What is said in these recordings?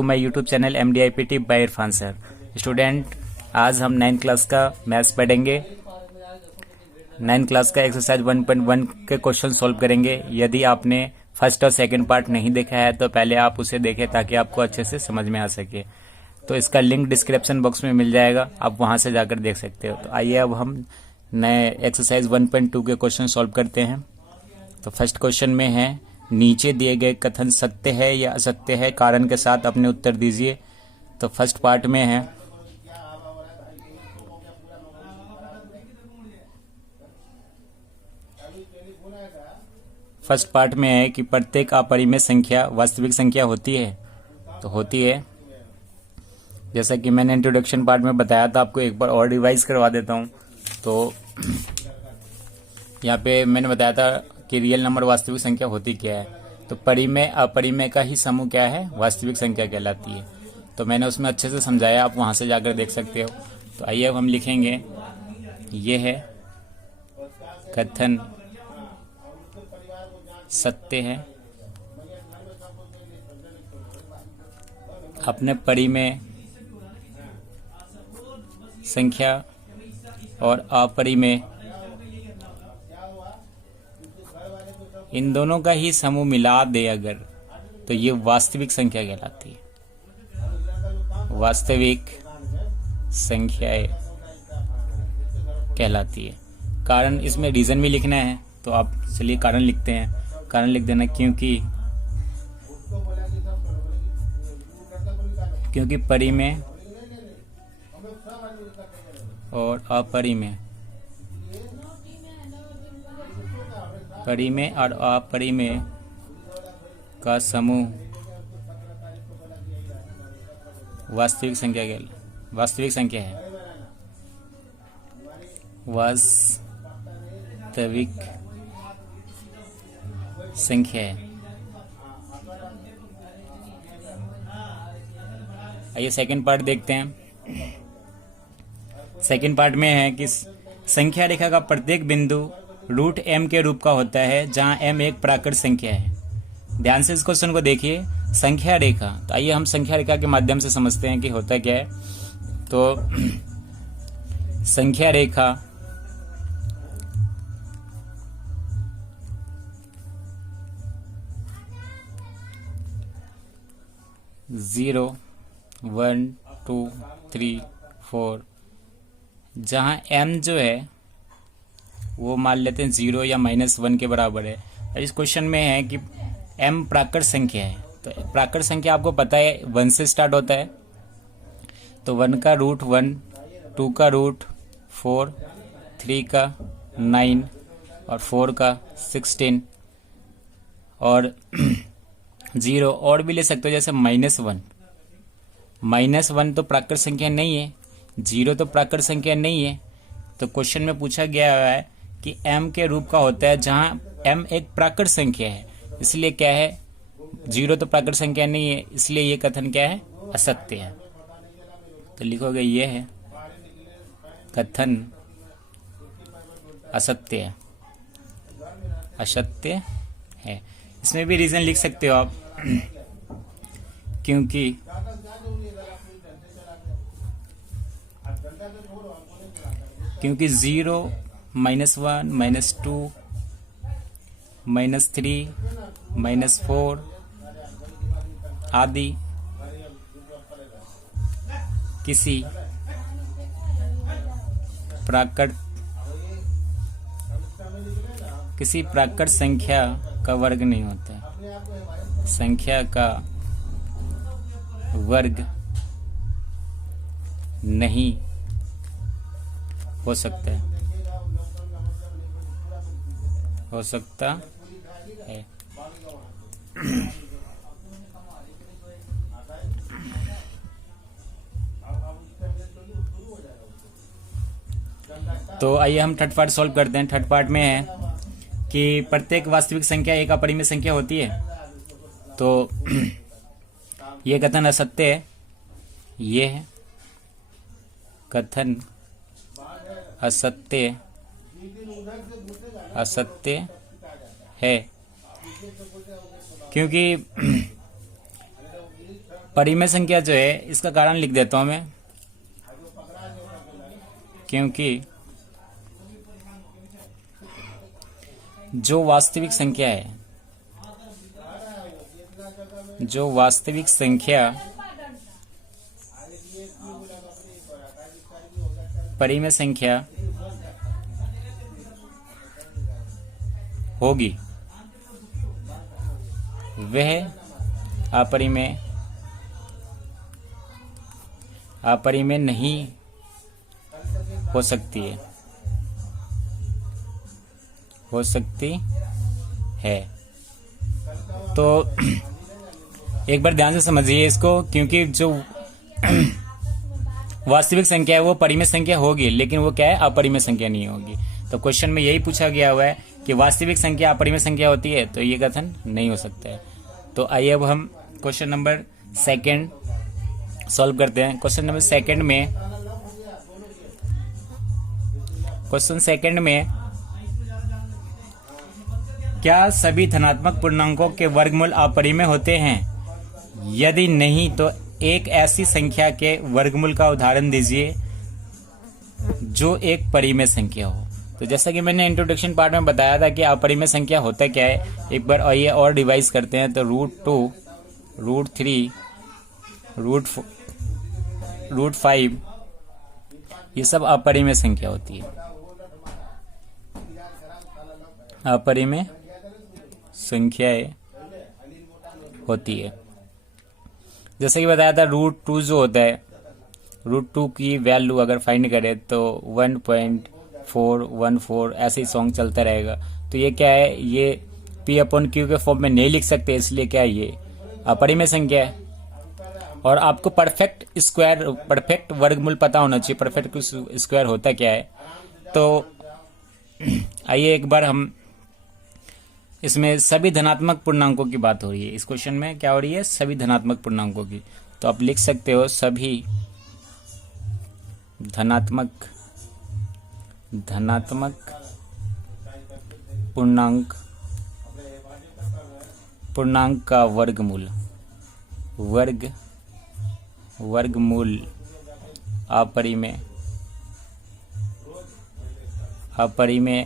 To my YouTube channel MDIPT by Irfan sir. Student, आज हम 9th class का maths पढ़ेंगे। 9th क्लास का एक्सरसाइज 1.1 के क्वेश्चन सॉल्व करेंगे। यदि आपने फर्स्ट और सेकंड पार्ट नहीं देखा है तो पहले आप उसे देखें ताकि आपको अच्छे से समझ में आ सके। तो इसका लिंक डिस्क्रिप्शन बॉक्स में मिल जाएगा, आप वहां से जाकर देख सकते हो। तो आइए अब हम नए एक्सरसाइज 1.2 के क्वेश्चन सॉल्व करते हैं। तो फर्स्ट क्वेश्चन में है, नीचे दिए गए कथन सत्य है या असत्य है, कारण के साथ अपने उत्तर दीजिए। तो फर्स्ट पार्ट में है, कि प्रत्येक अपरिमेय संख्या वास्तविक संख्या होती है। तो होती है, जैसा कि मैंने इंट्रोडक्शन पार्ट में बताया था, आपको एक बार और रिवाइज करवा देता हूं। तो यहाँ पे मैंने बताया था कि रियल नंबर वास्तविक संख्या होती क्या है। तो परिमेय अपरिमेय का ही समूह क्या है, वास्तविक संख्या कहलाती है। तो मैंने उसमें अच्छे से समझाया, आप वहां से जाकर देख सकते हो। तो आइए अब हम लिखेंगे, ये है कथन सत्य है, अपने परिमेय संख्या और अपरिमेय इन दोनों का ही समूह मिला दे अगर, तो ये वास्तविक संख्या कहलाती है। वास्तविक संख्या कहलाती है। कारण इसमें रीजन भी लिखना है, तो आप चलिए कारण लिखते हैं। कारण लिख देना, क्योंकि परिमेय और अपरिमेय, परिमेय और अपरिमेय का समूह वास्तविक संख्या है। वास्तविक संख्या है। आइए सेकंड पार्ट देखते हैं। सेकंड पार्ट में है कि संख्या रेखा का प्रत्येक बिंदु √m के रूप का होता है, जहां m एक प्राकृत संख्या है। ध्यान से इस क्वेश्चन को देखिए, संख्या रेखा। तो आइए हम संख्या रेखा के माध्यम से समझते हैं कि होता क्या है। तो संख्या रेखा जीरो 1 2 3 4, जहां m जो है वो मान लेते हैं 0 या -1 के बराबर है। इस क्वेश्चन में है कि m प्राकृत संख्या है। तो प्राकृत संख्या आपको पता है 1 से स्टार्ट होता है। तो 1 का रूट 1, 2 का रूट 4, 3 का 9 और 4 का 16 और 0 और भी ले सकते हो, जैसे -1। -1 तो प्राकृत संख्या नहीं है, 0 तो प्राकृत संख्या नहीं है। तो क्वेश्चन में पूछा गया है कि m के रूप का होता है, जहां m एक प्राकृत संख्या है। इसलिए क्या है, 0 तो प्राकृत संख्या नहीं है, इसलिए ये कथन क्या है, असत्य है। तो लिखोगे, ये है कथन असत्य है, असत्य है। इसमें भी रीजन लिख सकते हो आप, क्योंकि क्योंकि 0 -1 -2 -3 -4 आदि किसी प्राकृत संख्या का वर्ग नहीं होता। संख्या का वर्ग नहीं हो सकता है, हो सकता है। तो आइए हम थर्ड पार्ट सॉल्व करते हैं। थर्ड पार्ट में है कि प्रत्येक वास्तविक संख्या एक अपरिमेय संख्या होती है। तो ये कथन असत्य है। ये है कथन असत्य है, क्योंकि परिमेय संख्या जो है इसका कारण लिख देता हूं मैं, क्योंकि जो वास्तविक संख्या है, जो वास्तविक संख्या परिमेय संख्या होगी वह अपरिमेय नहीं हो सकती है। तो एक बार ध्यान से समझिए इसको, क्योंकि जो वास्तविक संख्या है वो परिमेय संख्या होगी, लेकिन वो क्या है, अपरिमेय संख्या नहीं होगी। तो क्वेश्चन में यही पूछा गया हुआ है कि वास्तविक संख्या अपरिमेय संख्या होती है, तो ये कथन नहीं हो सकता है। तो आइए अब हम क्वेश्चन नंबर सेकंड सॉल्व करते हैं। क्वेश्चन सेकंड में क्या सभी धनात्मक पूर्णांकों के वर्गमूल अपरिमेय होते हैं? यदि नहीं तो एक ऐसी संख्या के वर्गमूल का उदाहरण दीजिए जो एक परिमेय संख्या हो। तो जैसा कि मैंने इंट्रोडक्शन पार्ट में बताया था कि अपरिमेय संख्या होता क्या है, एक बार ये और डिवाइस करते हैं। तो √2, √3, √5 ये सब अपरिमेय संख्या होती है, अपरिमेय संख्याएं होती है। जैसे कि बताया था √2 जो होता है, √2 की वैल्यू अगर फाइंड करें तो 1.414 ऐसे ही सॉन्ग चलता रहेगा। तो ये क्या है, ये P/Q के फॉर्म में नहीं लिख सकते, इसलिए क्या है, ये अपरिमेय संख्या है। और आपको परफेक्ट वर्गमूल पता होना चाहिए, परफेक्ट स्क्वायर होता क्या है। तो आइए एक बार हम इसमें सभी धनात्मक पूर्णांकों की बात हो रही है। इस क्वेश्चन में क्या हो रही है, सभी धनात्मक पूर्णांकों की। तो आप लिख सकते हो सभी धनात्मक पूर्णांक का वर्गमूल अपरिमेय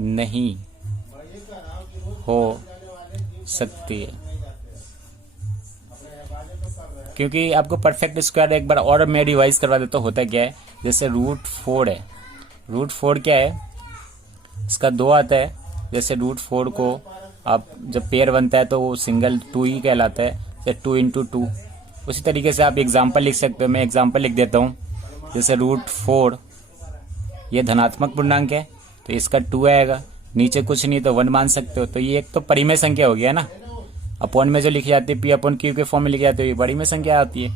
नहीं हो सकती है। क्योंकि आपको परफेक्ट स्क्वायर एक बार और मैं रिवाइज करवा देता हूं, होता क्या है। जैसे √4 है, √4 क्या है, इसका 2 आता है। जैसे √4 को आप जब पेयर बनता है तो वो सिंगल 2 ही कहलाता है, जैसे 2 × 2। उसी तरीके से आप एग्जाम्पल लिख सकते हो, मैं एग्जाम्पल लिख देता हूँ। जैसे √4 ये धनात्मक पूर्णांक है तो इसका 2 आएगा, नीचे कुछ नहीं तो 1 मान सकते हो। तो ये एक तो परिमेय संख्या हो गया ना, अपॉन में जो लिखी जाती है P/Q के फॉर्म में लिखी जाती है, ये परिमेय संख्या आती है।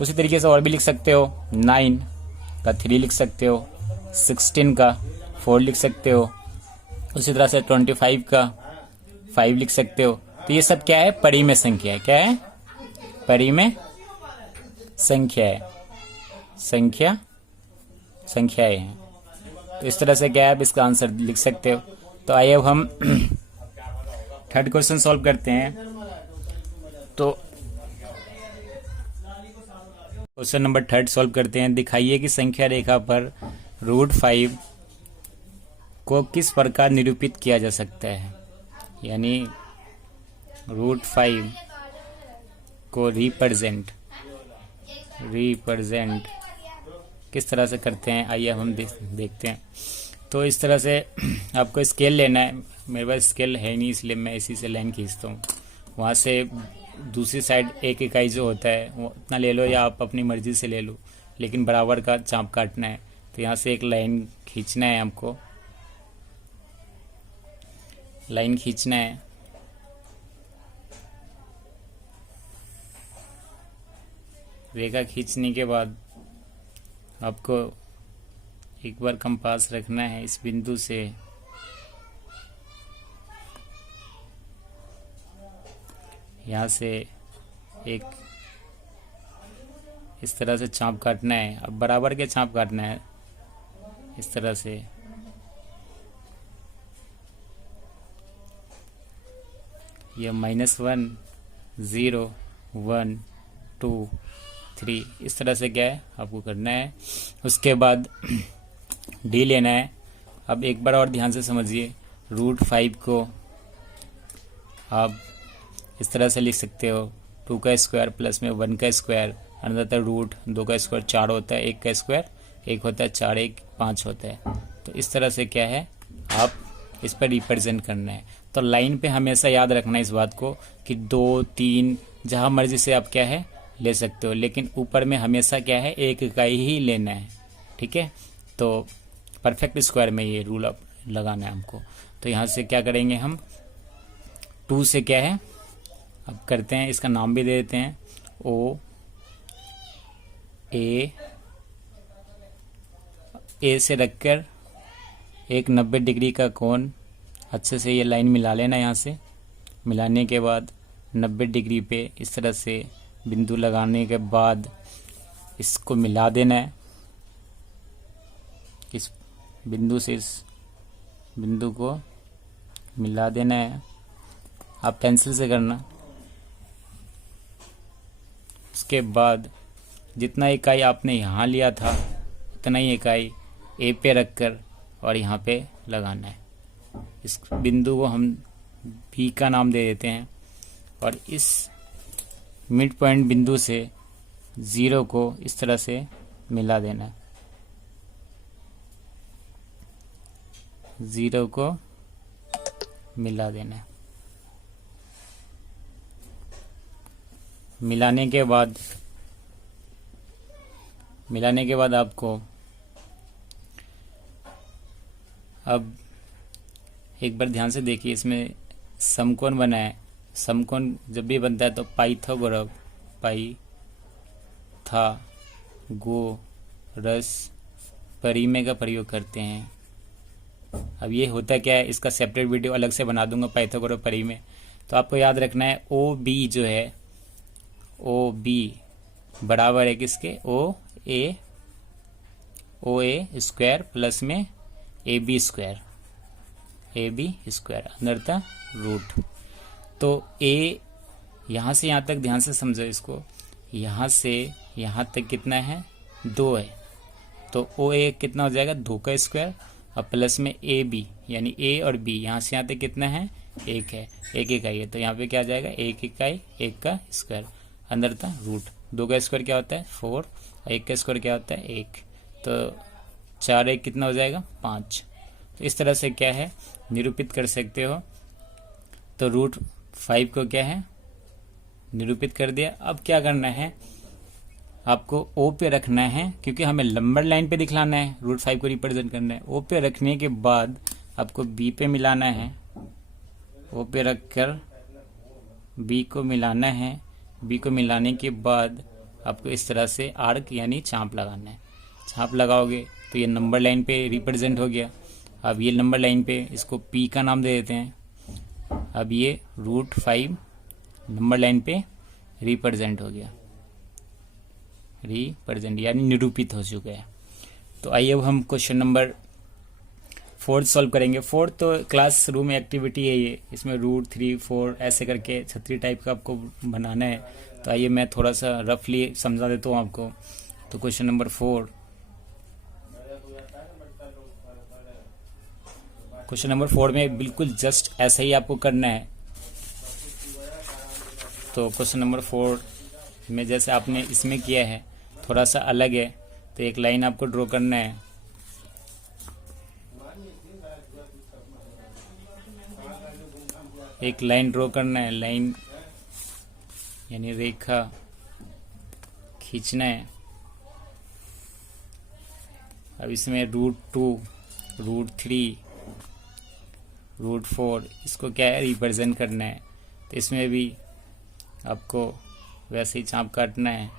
उसी तरीके से और भी लिख सकते हो, 9 का 3 लिख सकते हो, 16 का 4 लिख सकते हो, उसी तरह से 25 का 5 लिख सकते हो। तो ये सब क्या है, परिमेय संख्या है। क्या है, परिमेय संख्या है, संख्याएं हैं। तो इस तरह से क्या है, आप इसका आंसर लिख सकते हो। तो आइए अब हम थर्ड क्वेश्चन सॉल्व करते हैं। तो क्वेश्चन नंबर 3 सॉल्व करते हैं। दिखाइए कि संख्या रेखा पर √5 को किस प्रकार निरूपित किया जा सकता है। यानी √5 को रिप्रेजेंट किस तरह से करते हैं, आइए हम देखते हैं। तो इस तरह से आपको स्केल लेना है। मेरे पास स्केल है नहीं, इसलिए मैं इसी से लाइन खींचता हूँ। वहाँ से दूसरी साइड एक इकाई जो होता है वो उतना ले लो, या आप अपनी मर्जी से ले लो, लेकिन बराबर का चाप काटना है। तो यहाँ से एक लाइन खींचना है, हमको लाइन खींचना है। रेखा खींचने के बाद आपको एक बार कंपास रखना है इस बिंदु से यहाँ से एक इस तरह से चाप काटना है। अब बराबर के चाप काटना है इस तरह से। यह -1, 0, 1 2 3 इस तरह से क्या है आपको करना है। उसके बाद डी लेना है। अब एक बार और ध्यान से समझिए, √5 को आप इस तरह से लिख सकते हो, 2 का स्क्वायर प्लस में 1 का स्क्वायर, अनदर रूट 2 का स्क्वायर 4 होता है, 1 का स्क्वायर 1 होता है, 4 1 5 होता है। तो इस तरह से क्या है आप इस पर रिप्रेजेंट करना है। तो लाइन पे हमेशा याद रखना है इस बात को कि 2 3 जहाँ मर्जी से आप क्या है ले सकते हो, लेकिन ऊपर में हमेशा क्या है एक इकाई ही लेना है, ठीक है। तो परफेक्ट स्क्वायर में ये रूल अब लगाना है हमको। तो यहाँ से क्या करेंगे हम, 2 से क्या है अब करते हैं, इसका नाम भी दे देते हैं ए से रखकर एक 90 डिग्री का कोण, अच्छे से ये लाइन मिला लेना। यहाँ से मिलाने के बाद 90 डिग्री पे इस तरह से बिंदु लगाने के बाद इसको मिला देना है। इस बिंदु से इस बिंदु को मिला देना है। आप पेंसिल से करना। उसके बाद जितना इकाई आपने यहाँ लिया था उतना ही इकाई ए पे रखकर और यहाँ पे लगाना है। इस बिंदु को हम बी का नाम दे देते हैं और इस मिड पॉइंट बिंदु से 0 को इस तरह से मिला देना है। 0 को मिला देना है। मिलाने के बाद आपको अब एक बार ध्यान से देखिए, इसमें समकोण बना है। समकोण जब भी बनता है तो पाइथागोरस परिमेय का प्रयोग करते हैं। अब ये होता क्या है, इसका सेपरेट वीडियो अलग से बना दूंगा पाइथागोरस परिमेय। तो आपको याद रखना है ओ बी जो है, ओ बी बराबर है किसके, ओ ए स्क्वायर प्लस में ए बी स्क्वायर अंदर था रूट। तो ए यहाँ से यहाँ तक ध्यान से समझो इसको, यहाँ से यहाँ तक कितना है 2 है। तो ओ ए कितना हो जाएगा 2 का स्क्वायर और प्लस में ए बी यानी ए और बी यहाँ से यहाँ तक कितना है 1 है, 1 इकाई है। तो यहाँ पे क्या आ जाएगा 1 इकाई 1 का स्क्वायर अंदर था रूट। 2 का स्क्वायर क्या होता है 4 और 1 का स्क्वायर क्या होता है 1। तो 4 1 कितना हो जाएगा 5। तो इस तरह से क्या है निरूपित कर सकते हो। तो √5 को क्या है निरूपित कर दिया। अब क्या करना है आपको ओ पे रखना है, क्योंकि हमें लंबर लाइन पे दिखलाना है, √5 को रिप्रेजेंट करना है। ओ पे रखने के बाद आपको बी पे मिलाना है। ओ पे रखकर बी को मिलाना है। बी को मिलाने के बाद आपको इस तरह से आर्क यानी चाप लगाना है। चाप लगाओगे तो ये नंबर लाइन पे रिप्रेजेंट हो गया। अब ये नंबर लाइन पे इसको पी का नाम दे देते हैं। अब ये √5 नंबर लाइन पे रिप्रेजेंट हो गया, रिप्रेजेंट यानी निरूपित हो चुका है। तो आइए अब हम क्वेश्चन नंबर 4 सॉल्व करेंगे। 4 तो क्लासरूम एक्टिविटी है ये, इसमें √3 4 ऐसे करके छतरी टाइप का आपको बनाना है। तो आइए मैं थोड़ा सा रफली समझा देता हूँ आपको। तो क्वेश्चन नंबर 4, क्वेश्चन नंबर 4 में बिल्कुल जस्ट ऐसा ही आपको करना है। तो क्वेश्चन नंबर 4 में जैसे आपने इसमें किया है थोड़ा सा अलग है। तो एक लाइन आपको ड्रॉ करना है। एक लाइन ड्रॉ करना है, लाइन यानी रेखा खींचना है। अब इसमें √2 √3 √4 इसको क्या है रिप्रेजेंट करना है। तो इसमें भी आपको वैसे ही चाप काटना है।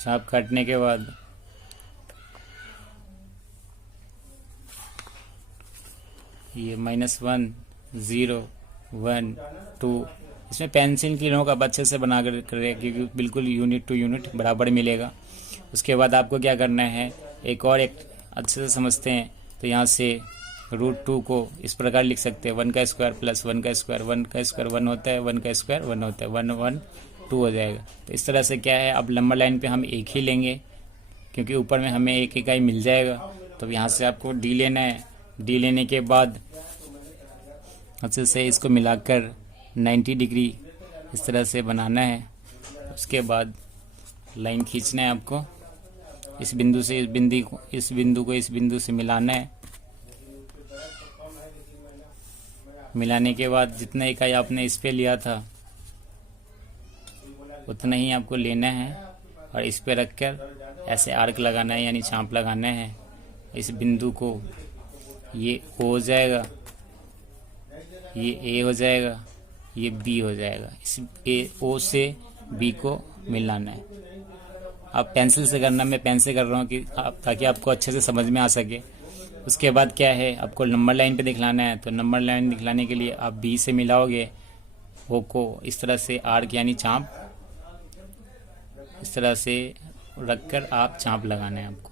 चाप काटने के बाद ये -1 0 1 2 इसमें पेंसिल की नोक आप अच्छे से बना कर करें, क्योंकि बिल्कुल यूनिट टू यूनिट बराबर मिलेगा। उसके बाद आपको क्या करना है, एक अच्छे से समझते हैं। तो यहाँ से √2 को इस प्रकार लिख सकते हैं 1 का स्क्वायर प्लस 1 का स्क्वायर, 1 का स्क्वायर 1 होता है, 1 का स्क्वायर 1 होता है, 1 1 2 हो जाएगा। तो इस तरह से क्या है, अब लंबा लाइन पे हम एक ही लेंगे क्योंकि ऊपर में हमें एक इकाई मिल जाएगा। तो यहाँ से आपको डी लेना है। डी लेने के बाद अच्छे से इसको मिलाकर 90 डिग्री इस तरह से बनाना है। उसके बाद लाइन खींचना है आपको, इस बिंदु से इस बिंदु से मिलाना है। मिलाने के बाद जितना इकाई आपने इस पे लिया था उतना ही आपको लेना है और इस पे रखकर ऐसे आर्क लगाना है, यानी चांप लगाना है। इस बिंदु को ये O हो जाएगा, ये A हो जाएगा, ये B हो जाएगा। इस O से B को मिलाना है। आप पेंसिल से करना, मैं पेन से कर रहा हूँ ताकि आपको अच्छे से समझ में आ सके। उसके बाद क्या है, आपको नंबर लाइन पे दिखलाना है। तो नंबर लाइन दिखलाने के लिए आप B से मिलाओगे O को, इस तरह से आर्क यानी चांप इस तरह से रखकर आप चांप लगाना है आपको।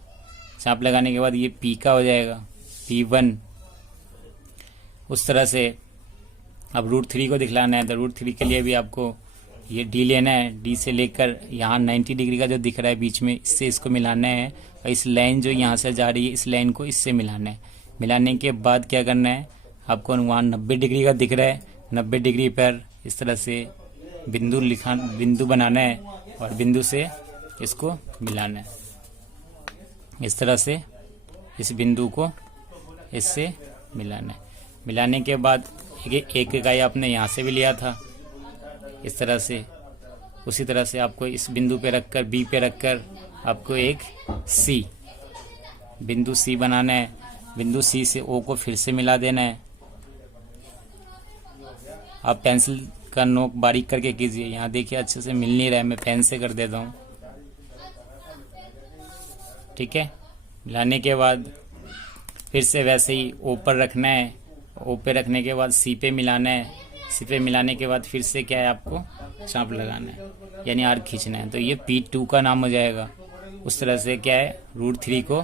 चांप लगाने के बाद ये P का हो जाएगा, P1। उस तरह से अब √3 को दिखलाना है। तो √3 के लिए भी आपको ये D लेना है। D से लेकर यहाँ 90 डिग्री का जो दिख रहा है बीच में, इससे इसको मिलाना है और इस लाइन जो यहाँ से जा रही है इस लाइन को इससे मिलाना है। मिलाने के बाद क्या करना है, आपको वहाँ 90 डिग्री का दिख रहा है, 90 डिग्री पर इस तरह से बिंदु बनाना है और बिंदु से इसको मिलाना है। इस तरह से इस बिंदु को इससे मिलाना है। मिलाने के बाद एक इकाई आपने यहाँ से भी लिया था इस तरह से, उसी तरह से आपको इस बिंदु पे रखकर B पे रखकर आपको एक C बिंदु C बनाना है। बिंदु C से O को फिर से मिला देना है। आप पेंसिल का नोक बारीक करके कीजिए। यहाँ देखिए अच्छे से मिल नहीं रहा है, मैं पेन से कर देता हूँ। ठीक है, मिलाने के बाद फिर से वैसे ही O पर रखना है। O पे रखने के बाद C पे मिलाना है। C पे मिलाने के बाद फिर से क्या है, आपको चांप लगाना है यानी आर्क खींचना है। तो ये P2 का नाम हो जाएगा। उस तरह से क्या है, √3 को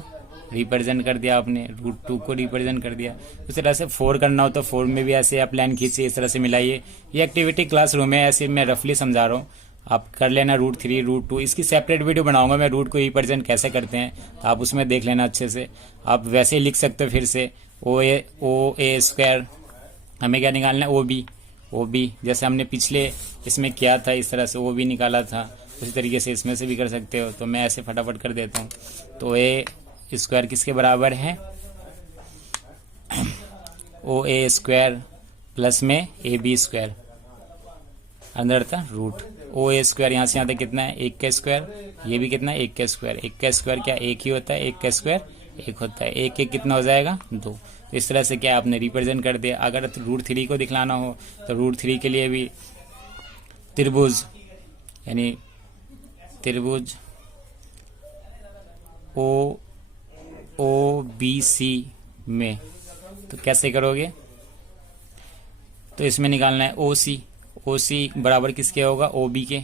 रिप्रेजेंट कर दिया आपने, √2 को रिप्रेजेंट कर दिया। उस तरह से 4 करना हो तो 4 में भी ऐसे आप लाइन खींचिए, इस तरह से मिलाइए। ये एक्टिविटी क्लासरूम है, ऐसे मैं रफली समझा रहा हूँ, आप कर लेना। √3 √2 इसकी सेपरेट वीडियो बनाऊंगा मैं, रूट को रिप्रेजेंट कैसे करते हैं, तो आप उसमें देख लेना अच्छे से। आप वैसे ही लिख सकते हो फिर से OA स्क्वायर, हमें क्या निकालना है, OB जैसे हमने पिछले इसमें किया था, इस तरह से OB निकाला था, उसी तरीके से इसमें से भी कर सकते हो। तो मैं ऐसे फटाफट कर देता हूँ। तो A स्क्वायर किसके बराबर है, OA स्क्वायर प्लस में AB स्क्वायर अंदर था रूट। OA स्क्वायर यहाँ से यहाँ तक कितना है, 1 का स्क्वायर, ये भी कितना है, 1 का स्क्वायर। 1 का स्क्वायर क्या एक ही होता है, 1 का स्क्वायर 1 होता है। 1 1 कितना हो जाएगा, 2। तो इस तरह से क्या आपने रिप्रेजेंट कर दिया। अगर √3 को दिखलाना हो तो √3 के लिए भी त्रिभुज यानी त्रिभुज OBC में, तो कैसे करोगे, तो इसमें निकालना है OC बराबर किसके होगा, OB के,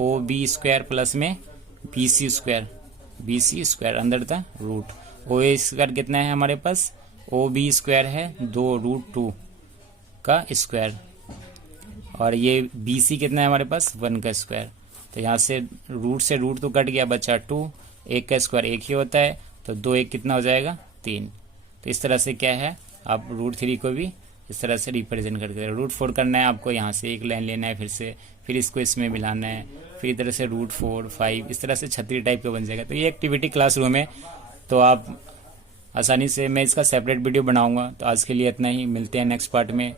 OB स्क्वायर प्लस में BC स्क्वायर अंदर था रूट। OA स्क्वायर कितना है हमारे पास, OB स्क्वायर है 2 √2 का स्क्वायर, और ये BC कितना है हमारे पास, 1 का स्क्वायर। तो यहाँ से रूट तो कट गया, बचा 2, 1 का स्क्वायर 1 ही होता है, तो 2 1 कितना हो जाएगा, 3। तो इस तरह से क्या है, आप √3 को भी इस तरह से रिप्रेजेंट करके, √4 करना है आपको, यहाँ से एक लाइन लेना है फिर इसको इसमें मिलाना है, फिर इधर से √4 5 इस तरह से छतरी टाइप का बन जाएगा। तो ये एक्टिविटी क्लासरूम है, तो आप आसानी से, मैं इसका सेपरेट वीडियो बनाऊंगा। तो आज के लिए इतना ही, मिलते हैं नेक्स्ट पार्ट में।